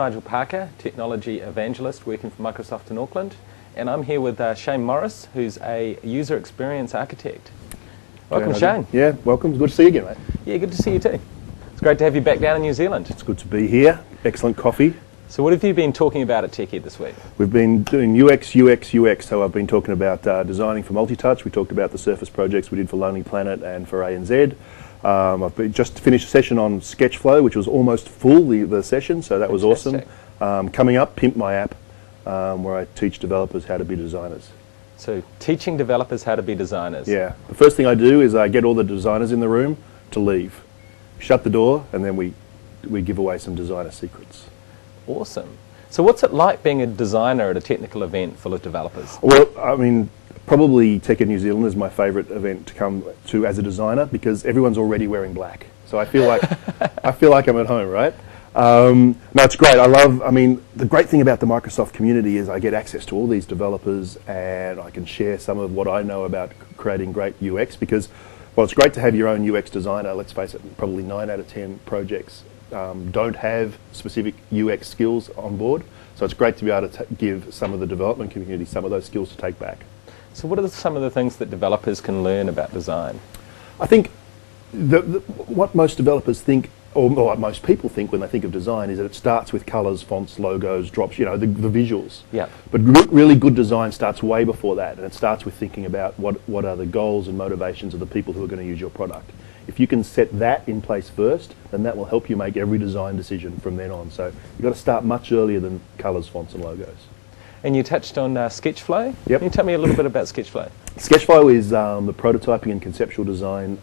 Nigel Parker, Technology Evangelist working for Microsoft in Auckland, and I'm here with Shane Morris, who's a User Experience Architect. Welcome, Shane. Yeah, welcome. It's good to see you again, mate. Yeah, good to see you too. It's great to have you back down in New Zealand. It's good to be here. Excellent coffee. So what have you been talking about at TechEd this week? We've been doing UX. So I've been talking about designing for multi-touch. We talked about the Surface projects we did for Lonely Planet and for ANZ. I've just finished a session on Sketchflow, which was almost full, the session, so that was awesome. Coming up, Pimp My App, where I teach developers how to be designers. So teaching developers how to be designers. Yeah. The first thing I do is I get all the designers in the room to leave. Shut the door, and then we give away some designer secrets. Awesome. So what's it like being a designer at a technical event full of developers? Well, I mean, probably TechEd New Zealand is my favourite event to come to as a designer because everyone's already wearing black. So I feel like I'm at home, right? No, it's great. I mean, the great thing about the Microsoft community is I get access to all these developers and I can share some of what I know about creating great UX because, well, it's great to have your own UX designer. Let's face it, probably 9 out of 10 projects don't have specific UX skills on board. So it's great to be able to give some of the development community some of those skills to take back. So what are some of the things that developers can learn about design? I think what most developers think, or what most people think when they think of design, is that it starts with colours, fonts, logos, drops, you know, the visuals. Yeah. But really good design starts way before that, and it starts with thinking about what are the goals and motivations of the people who are going to use your product. If you can set that in place first, then that will help you make every design decision from then on. So you've got to start much earlier than colours, fonts and logos. And you touched on Sketchflow. Yep. Can you tell me a little bit about Sketchflow? Sketchflow is the prototyping and conceptual design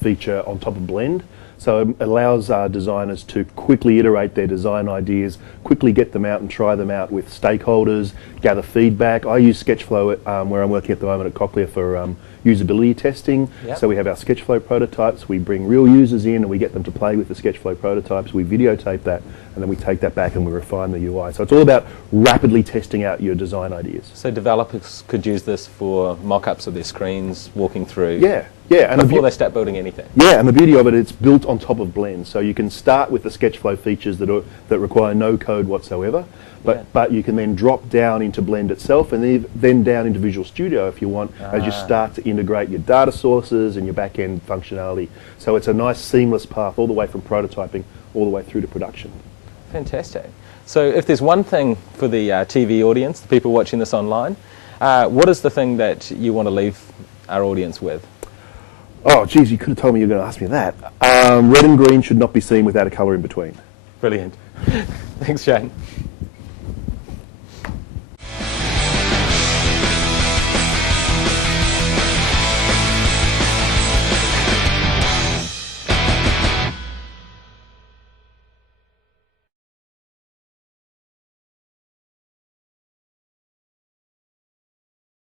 feature on top of Blend. So it allows designers to quickly iterate their design ideas, quickly get them out and try them out with stakeholders, gather feedback. I use Sketchflow where I'm working at the moment at Cochlear for usability testing. Yep. So we have our Sketchflow prototypes, we bring real users in and we get them to play with the Sketchflow prototypes, we videotape that and then we take that back and we refine the UI. So it's all about rapidly testing out your design ideas. So developers could use this for mock-ups of their screens, walking through. Yeah. Yeah, and before they start building anything. Yeah, and the beauty of it, it's built on top of Blend. So you can start with the Sketchflow features that require no code whatsoever, but you can then drop down into Blend itself and then down into Visual Studio if you want, as you start to integrate your data sources and your back-end functionality. So it's a nice seamless path all the way from prototyping all the way through to production. Fantastic. So if there's one thing for the TV audience, the people watching this online, what is the thing that you want to leave our audience with? Oh, geez, you could have told me you were going to ask me that. Red and green should not be seen without a colour in between. Brilliant. Thanks, Shane.